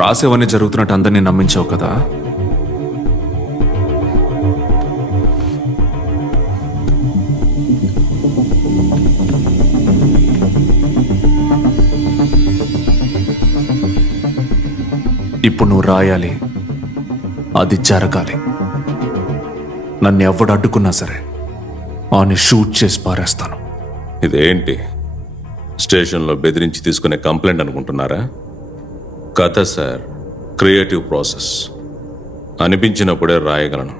రాసేవన్నీ జరుగుతున్నట్టు అందరినీ నమ్మించావు కదా. ఇప్పుడు నువ్వు రాయాలి, అది జరగాలి. నన్ను ఎవడు అడ్డుకున్నా సరే ఆని షూట్ చేసి పారేస్తాను. ఇదేంటి స్టేషన్లో బెదిరించి తీసుకునే కంప్లైంట్ అనుకుంటున్నారా? కథ సార్, క్రియేటివ్ ప్రాసెస్. అనిపించినప్పుడే రాయగలను.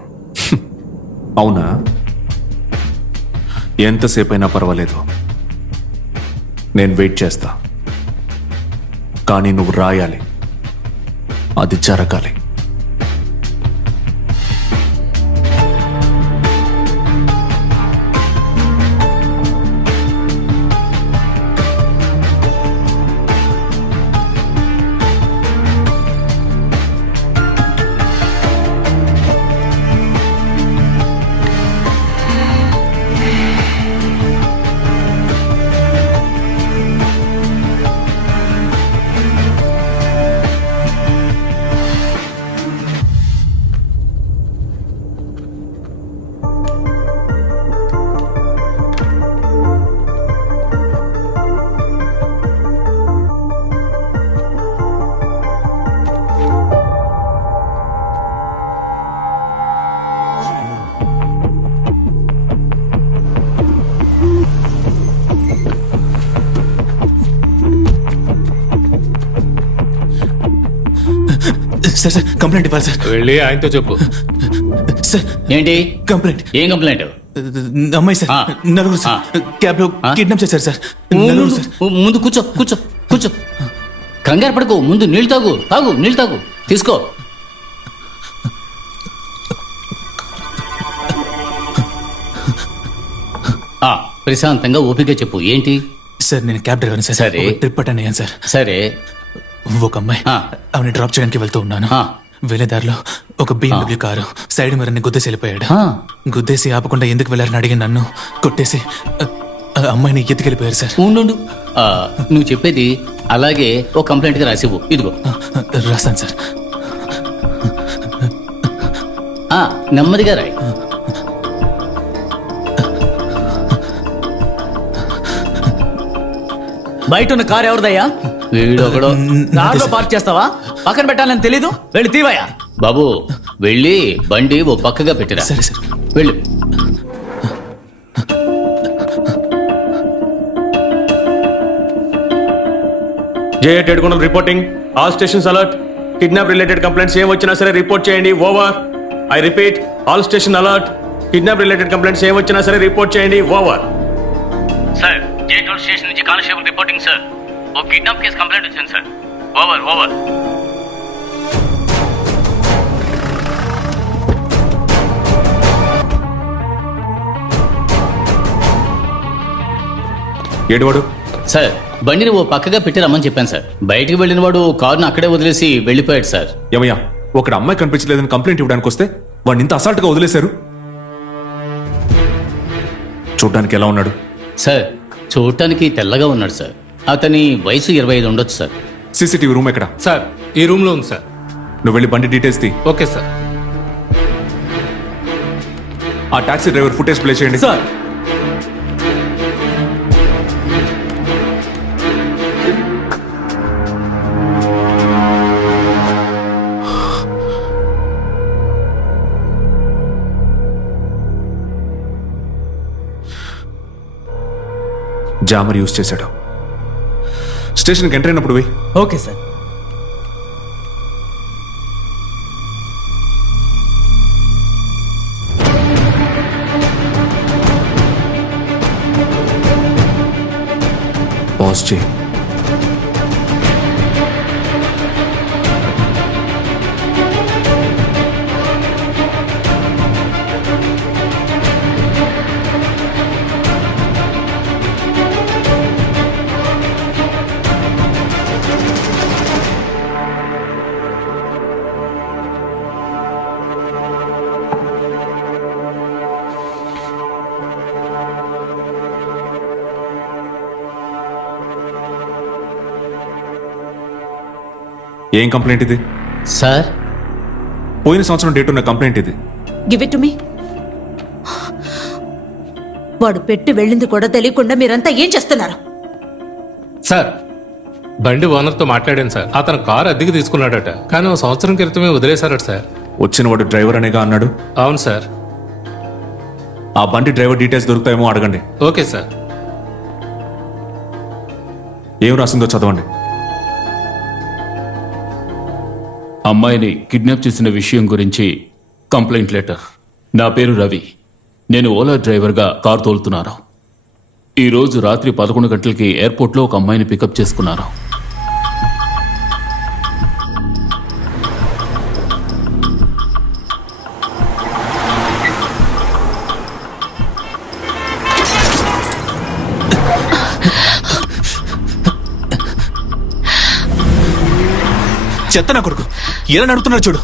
అవునా? ఎంతసేపు అయినా పర్వాలేదు, నేను వెయిట్ చేస్తా. కానీ నువ్వు రాయాలి, అది జరగాలి. సార్ సార్ కంప్లైంట్ ఇవ్వాలి సార్. వెళ్ళి ఆయనతో చెప్పు. సార్ ఏంటి కంప్లైంట్? ఏం కంప్లైంట్? అమ్మాయి సార్, నలుగురు సార్ క్యాబ్ లో కిడ్నాప్ చేశారు సార్. నలుగురు సార్. ముందు కూర్చో కూర్చో కూర్చో. కంగారు పడుకో, ముందు నీళ్ళు తాగు, తాగు నీళ్ళు తాగు, తీసుకో. ప్రశాంతంగా ఓపిక చెప్పు. ఏంటి సార్ నేను క్యాబ్ డ్రైవర్ సార్. సరే. ట్రిప్ అటెండ్ అయ్యాను సార్. సరే. ఒక అమ్మాయి ఆమెను డ్రాప్ చేయడానికి వెళ్తూ ఉన్నాను. వెళ్ళే దారిలో ఒక BMW కారు సైడ్ మిర్రర్ని గుద్దేసి వెళ్ళిపోయాడు. గుద్దేసి ఆపకుండా ఎందుకు వెళ్ళారని అడిగి నన్ను కొట్టేసి అమ్మాయిని ఎత్తుకెళ్ళిపోయారు సార్. ఉండు, నువ్వు చెప్పేది అలాగే ఒక కంప్లైంట్గా రాసివ్వు. ఇదిగో రాస్తాను సార్. నెమ్మదిగా రాయి. బయట ఉన్న కారు ఎవరిదయ్యా? వీడొకడు. కార్లో పార్క్ చేస్తావా? పక్కన పెట్టాలని తెలీదు? వెళ్ళి తీవయ్యా. బాబు వెళ్ళి బండి ఓ పక్కగా పెట్టిరా. సరే సార్. వెళ్ళు. J8 Yedukondalu reporting. All stations alert. Kidnap related complaints ఏం వచ్చినా సరే రిపోర్ట్ చేయండి. Over. I repeat, all station alert. Kidnap related complaints ఏం వచ్చినా సరే రిపోర్ట్ చేయండి. ఓవర్. సార్, J12 స్టేషన్ నుంచి కానిస్టేబుల్ రిపోర్టింగ్ సార్. ఓ కిడ్నాప్ కేసు కంప్లైంట్ వచ్చింది సార్. Over over. ఏడువాడు? సార్, బండిని ఓ పక్కగా పెట్టి రమ్మని చెప్పాను సార్. బయటికి వెళ్ళిన వాడు కారును అక్కడే వదిలేసి వెళ్ళిపోయాడు సార్. ఏమయ్యా, ఒకడు అమ్మాయి కనిపించలేదని కంప్లైంట్ ఇవ్వడానికి వస్తే వాడిని ఇంత అసాల్ట్ గా వదిలేశారు. చూడ్డానికి ఎలా ఉన్నాడు? సార్, చూడటానికి తెల్లగా ఉన్నాడు సార్. అతని వయసు 25 ఉండొచ్చు సార్. సీసీటీవీ రూమ్ ఎక్కడ? సార్, ఈ రూమ్ లో ఉంది సార్. నువ్వు వెళ్ళి బండి డీటెయిల్స్ తీ. Okay sir. ఆ టాక్సీ డ్రైవర్ ఫుటేజ్ ప్లే చేయండి. సార్, జామర్ యూజ్ చేశాడు. స్టేషన్కి ఎంటర్ అయినప్పుడు పోయి. Okay sir. పాజ్ చేయి. ఏం కంప్లైంట్ ఇది? సార్ పోయిన సంవత్సరం డేట్ ఉన్న కంప్లైంట్ ఇది. Give it to me. వాడు పెట్టి వెళ్ళింది కూడా తెలియకుండా మీరంతా ఏం చేస్తున్నారు? సార్ బండి ఓనర్తో మాట్లాడాను సార్. అతను కారు అద్దెకి తీసుకున్నాడట, కానీ ఓ సంవత్సరం క్రితమే వదిలేశారట సార్. వచ్చిన వాడు డ్రైవర్ అనేగా అన్నాడు. అవును సార్. ఆ బండి డ్రైవర్ డీటెయిల్స్ దొరుకుతాయేమో అడగండి. Okay sir. ఏం రాసిందో చదవండి. అమ్మాయిని కిడ్నాప్ చేసిన విషయం గురించి కంప్లైంట్ లెటర్. నా పేరు రవి. నేను ఓలా డ్రైవర్గా కారు తోలుతున్నాను. ఈరోజు రాత్రి 11 గంటలకి ఎయిర్పోర్ట్లో ఒక అమ్మాయిని పికప్ చేసుకున్నాను. చెత్త నా కొడుకు ఎలా నడుపుతున్నాడు చూడు.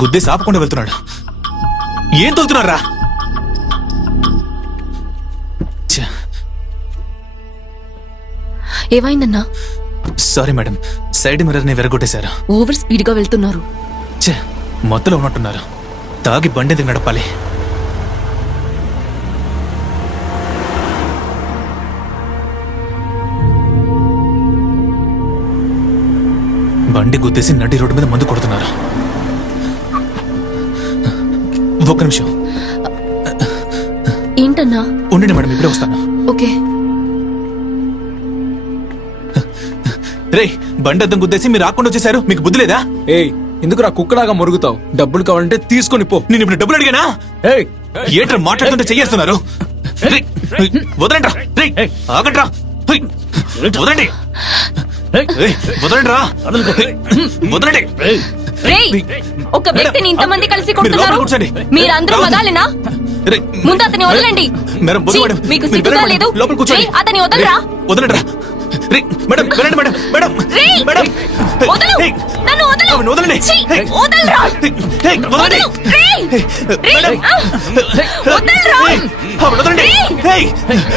గుద్దేసి ఆపకుండా వెళ్తున్నాడు. ఏం తోలుతున్నారా? ఏమైందన్నా? సారీ మేడం, సైడ్ మిర్రర్ ని విరగొట్టేశారు. ఓవర్ స్పీడ్ గా వెళ్తున్నారు. మొత్తలో ఉన్నట్టున్నారు. తాగి బండి ఎందుకు నడపాలి? బండి గుద్దేసి నడి రోడ్డు మీద మందు కొడుతున్నారు. ఒక్క నిమిషం ఏంటన్నా? ఉండండి మేడం, ఇప్పుడే వస్తాను. ఓకే. రే, బండి అద్దం గుద్దేసి మీరు రాకుండా వచ్చేసారు. మీకు బుద్ధి లేదా? ఏయ్, ఎందుకురా కుక్కలాగా మురుగుతావు? డబ్బులు కావాలంటే తీసుకొని పో. నేను ఇప్పుడు డబ్బులు అడిగానా? ఏంట్రా మాట్లాడుతుంటే చెయ్యేస్తున్నారు? వదలండి ఆగండి రా. వదలండి వదలండి రా. వదలండి. రేయ్, ఒక వ్యక్తిని ఇంతమంది కలిసి కొడుతున్నారు. కూర్చోండి. మీరందరూ మగాలేనా? ముందు అతని వదలండి. మేడం, ఛీ, మీకు సిగ్గుగా లేదు? లోపల కూర్చోండి. రేయ్, అతని వదలరా. వదలండి రా. మేడం వెళ్ళండి మేడం. మేడం రేయ్, మేడం వదలు. నన్ను వదలు. ఆమెను వదలండి. ఛీ, వదలరా. వదలండి. వదలు. రేయ్, రేయ్, వదలరా. ఆమెను వదలండి. రేయ్.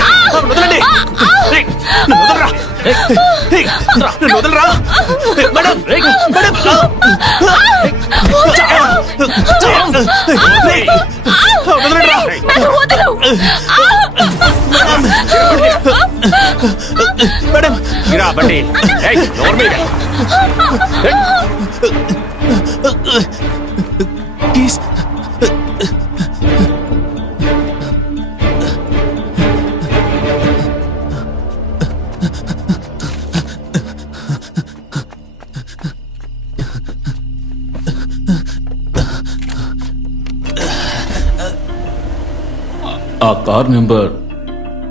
ఆమెను వదలండి. నన్ను వదలరా. నన్ను వదలరా. Madam madam. వదలండి రా. నన్ను వదలు. Madam please. ఆ కార్ నెంబర్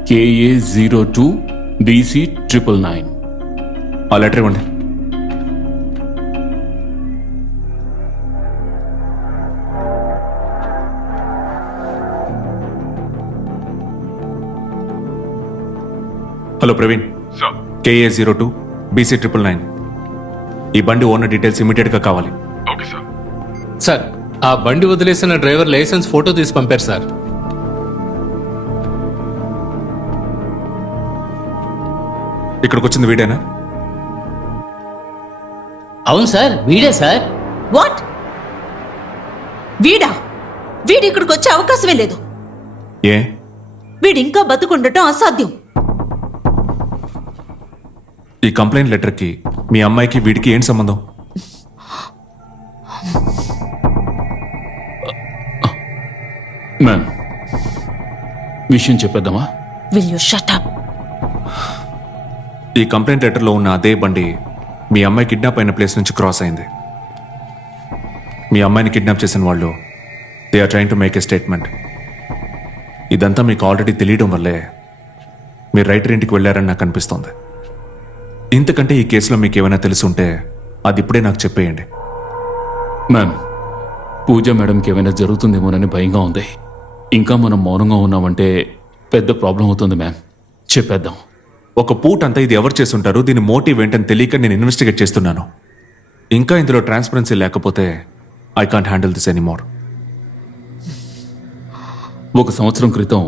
KA02BC999. ఆ లెటర్ ఇవ్వండి. Hello Praveen, KA02BC999. ఈ బండి ఓనర్ డీటెయిల్స్ ఇమీడియట్ గా కావాలి. సార్, ఆ బండి వదిలేసిన డ్రైవర్ లైసెన్స్ ఫోటో తీసి పంపారు సార్. ఇక్కడికి వచ్చింది వీడేనా? అవును సార్, వీడే సార్. వాట్? వీడా? వీడి ఇక్కడికి వచ్చే అవకాశమే లేదు. ఏ? వీడి ఇంకా బతుకుండటం అసాధ్యం. ఈ కంప్లైంట్ లెటర్కి మీ అమ్మాయికి వీడికి ఏం సంబంధం? మ్యామ్, విషయం చెప్పేద్దామా? Will you shut up? ఈ కంప్లైంట్ లెటర్లో ఉన్న అదే బండి మీ అమ్మాయి కిడ్నాప్ అయిన ప్లేస్ నుంచి క్రాస్ అయింది. మీ అమ్మాయిని కిడ్నాప్ చేసిన వాళ్ళు they are trying to make a statement. ఇదంతా మీకు ఆల్రెడీ తెలియడం వల్లే మీరు రైటర్ ఇంటికి వెళ్ళారని నాకు అనిపిస్తోంది. ఇంతకంటే ఈ కేసులో మీకు ఏమైనా తెలిసి ఉంటే అది ఇప్పుడే నాకు చెప్పేయండి. మ్యామ్, పూజ మేడంకి ఏమైనా జరుగుతుందేమోనని భయంగా ఉంది. ఇంకా మనం మౌనంగా ఉన్నామంటే పెద్ద ప్రాబ్లం అవుతుంది మ్యామ్. చెప్పేద్దాం. ఒక పూట అంతా ఇది ఎవరు చేస్తుంటారు, దీని మోటివ్ ఏంటని తెలియక నేను ఇన్వెస్టిగేట్ చేస్తున్నాను. ఇంకా ఇందులో ట్రాన్స్పరెన్సీ లేకపోతే I can't handle this anymore. 1 సంవత్సరం క్రితం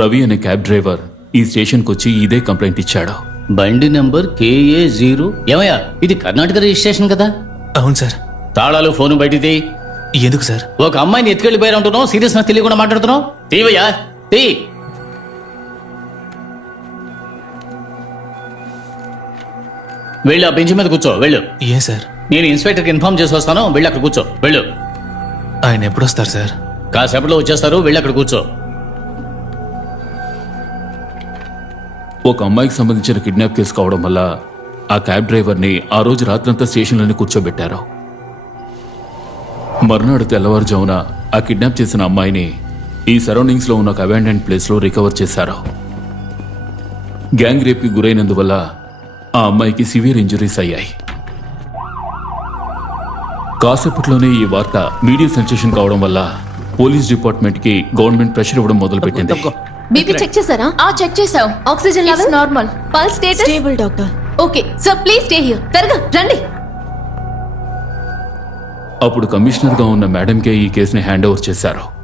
రవి అనే క్యాబ్ డ్రైవర్ ఈ స్టేషన్కి వచ్చి ఇదే కంప్లైంట్ ఇచ్చాడు. బండి నెంబర్ KA0 ఏమయ్యా ఇది కర్ణాటక రిజిస్ట్రేషన్ కదా? అవును సార్. తాళాలు ఫోను బయటిది. ఎందుకు సార్? ఒక అమ్మాయిని ఎత్తుకెళ్ళిపోయారు అంటున్నావు, సీరియస్నెస్ తెలియకుండా మాట్లాడుతున్నావు. తీవయ్యా తీ. వెళ్ళు, ఆ బెంచ్ మీద కూర్చో. వెళ్ళు. ఏం సార్? నేను ఇన్స్పెక్టర్కి ఇన్ఫార్మ్ చేసి వస్తాను. వెళ్ళి అక్కడ కూర్చో. వెళ్ళు. ఆయన ఎప్పుడు వస్తారు సార్? కాసేపట్లో వచ్చేస్తారు. వెళ్ళి అక్కడ కూర్చో. ఒక అమ్మాయికి సంబంధించిన కిడ్నాప్ కేసు కావడం వల్ల ఆ క్యాబ్ డ్రైవర్ని ఆ రోజు రాత్రంతా స్టేషన్లోనే కూర్చోబెట్టారు. మర్నాడు తెల్లవారుజామున ఆ కిడ్నాప్ చేసిన అమ్మాయిని ఈ సరౌండింగ్స్లో ఉన్న ఒక అబాండెంట్ ప్లేస్లో రికవర్ చేశారు. గ్యాంగ్ రేప్కి గురైనందువల్ల ఆ అమ్మాయికి సివియర్ ఇంజరీస్ అయ్యాయి. కాసేపట్లోనే ఈ వార్త మీడియా సెన్సేషన్ కావడం వల్ల పోలీస్ డిపార్ట్మెంట్కి గవర్నమెంట్ ప్రెషర్ ఇవ్వడం మొదలుపెట్టింది. బీపీ చెక్ చేశారా? చెక్ చేసాం. Oxygen level normal. Pulse status stable doctor. Okay sir, please stay here. త్వరగా రండి. అప్పుడు కమిషనర్గా ఉన్న మేడంకే ఈ కేసుని హ్యాండ్ ఓవర్ చేశారు.